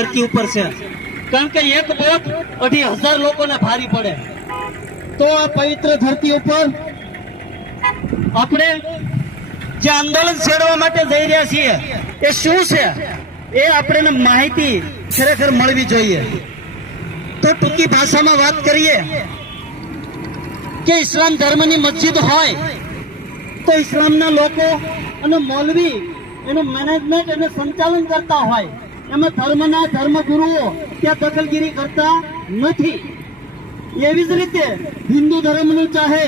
ધરતી ઉપર છે, કારણ કે એક બોટ 2,500 લોકોને ભારી પડે. તો આ પવિત્ર ધરતી ઉપર આપણે જે આંદોલન છેડવા માટે જઈ રહ્યા છીએ એ શું છે એ આપણે માહિતી ખરેખર મળવી જોઈએ. તો ટૂંકી ભાષામાં વાત કરીએ કે ઇસ્લામ ધર્મની મસ્જિદ હોય તો ઇસ્લામના લોકો અને મૌલવી એનું મેનેજમેન્ટ અને સંચાલન કરતા હોય, એમાં ધર્મના ધર્મગુરુઓ ત્યાં દખલગીરી કરતા નથી. એવી જ રીતે હિન્દુ ધર્મનું ચાહે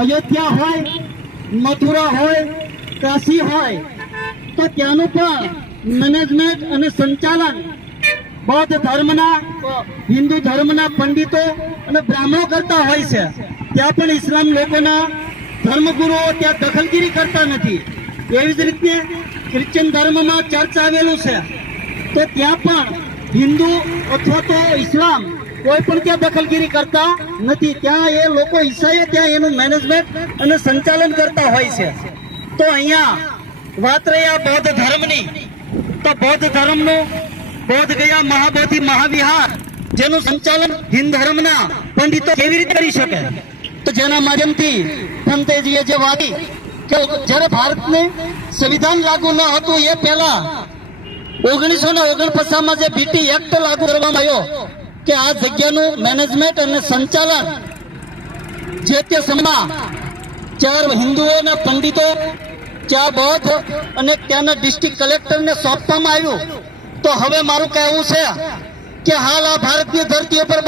અયોધ્યા હોય, મથુરા હોય, કાશી હોય, તો ત્યાંનું પણ મેનેજમેન્ટ અને સંચાલન બૌદ્ધ ધર્મના હિન્દુ ધર્મના પંડિતો અને બ્રાહ્મણો કરતા હોય છે. ત્યાં પણ ઇસ્લામ લોકોના ધર્મગુરુઓ ત્યાં દખલગીરી કરતા નથી. એવી જ રીતે ક્રિશ્ચન ધર્મમાં ચર્ચ આવેલું છે, તો ત્યાં પણ હિન્દુ અથવા તો ઇસ્લામ કોઈ પણ ત્યાં દખલગીરી કરતા નથી. ત્યાં એ લોકો ઈસાઈઓ ત્યાં એનું મેનેજમેન્ટ અને સંચાલન કરતા હોય છે. તો અહીંયા વાત રહી આ બૌદ્ધ ધર્મની, તો બૌદ્ધ ધર્મનું બોધ ગયા મહાબોધિ મહાવિહાર જેનું સંચાલન હિન્દુ ધર્મના પંડિતો કેવી રીતે કરી શકે? તો જેના માધ્યમથી પંતેજીએ જે વાદી કે જ્યારે ભારતને સંવિધાન લાગુ ન હતું એ પહેલા 1949માં જે બીટી એક્ટ લાગુ કરવામાં આવ્યો કે આ જગ્યાનું મેનેજમેન્ટ અને સંચાલન જે તે સમયમાં 4 હિન્દુઓના પંડિતો, 4 બૌદ્ધ અને ત્યાંના ડિસ્ટ્રિક્ટ કલેક્ટરને સોંપવામાં આવ્યું. તો હવે મારું કહેવું છે કે હાલ આ ભારતની ધરતી ઉપર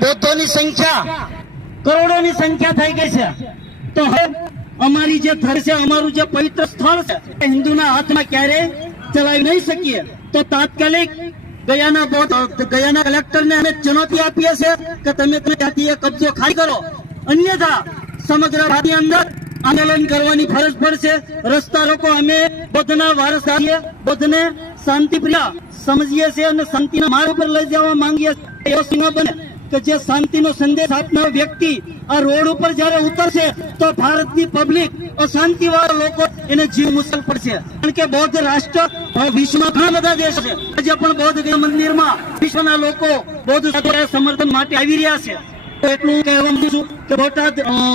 બૌદ્ધોની સંખ્યા કરોડોની સંખ્યા થઈ ગઈ છે. તો હવે અમારી જે ધર છે, અમારું જે પવિત્ર સ્થળ છે, હિન્દુના હાથમાં ક્યારેય ચલાવી નહીં શકીએ. તો તાત્કાલિક ગયાના કલેક્ટરને અમે ચુનૌતી આપીએ છીએ કે તમે ત્યાંથી કબજો ખાલી કરો, અન્યથા સમગ્ર ભારતની અંદર આંદોલન કરવાની ફરજ પડશે. રસ્તા રોકો. અમે બૌદ્ધના વારસદાર છીએ, બૌદ્ધને શાંતિપ્રિય સમજીએ છીએ અને શાંતિના માર્ગ પર લઈ જવા માંગીએ છીએ. એવો સિંહ બને કે જે શાંતિનો સંદેશ આપનાર વ્યક્તિ આ રોડ ઉપર જયારે ઉતરશે તો ભારતની પબ્લિક અશાંતિવાળા લોકો એને જીવ મુશ્કેલ પડશે. કારણ કે બૌદ્ધ રાષ્ટ્ર વિશ્વમાં ઘણા બધા દેશ છે, આજે પણ બૌદ્ધ મંદિરમાં વિશ્વના લોકો બૌદ્ધ સમર્થન માટે આવી રહ્યા છે. તો એટલું કહેવા માંગુ છું કે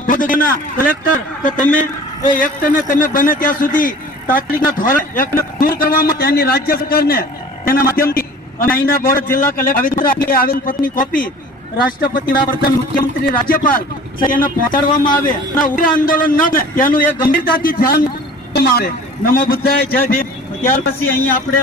બૌદ્ધના કલેક્ટર કે તમે એ એક્ટને તમે બને ત્યાં સુધી તાત્કાલિક ધોરણે એક્ટને દૂર કરવામાં ત્યાંની રાજ્ય સરકારને તેના માધ્યમથી અને અહીંના બોર્ડ જિલ્લા કલેક્ટર આવેદનપત્રની કોપી રાષ્ટ્રપતિ, વડાપ્રધાન, મુખ્યમંત્રી, રાજ્યપાલ એને પહોંચાડવામાં આવે. ઉગ્ર આંદોલન ન થાય ત્યાંનું એ ગંભીરતાથી ધ્યાન આવે. નમો બુદ્ધાય, જય ભીમ. ત્યાર પછી અહીંયા આપણે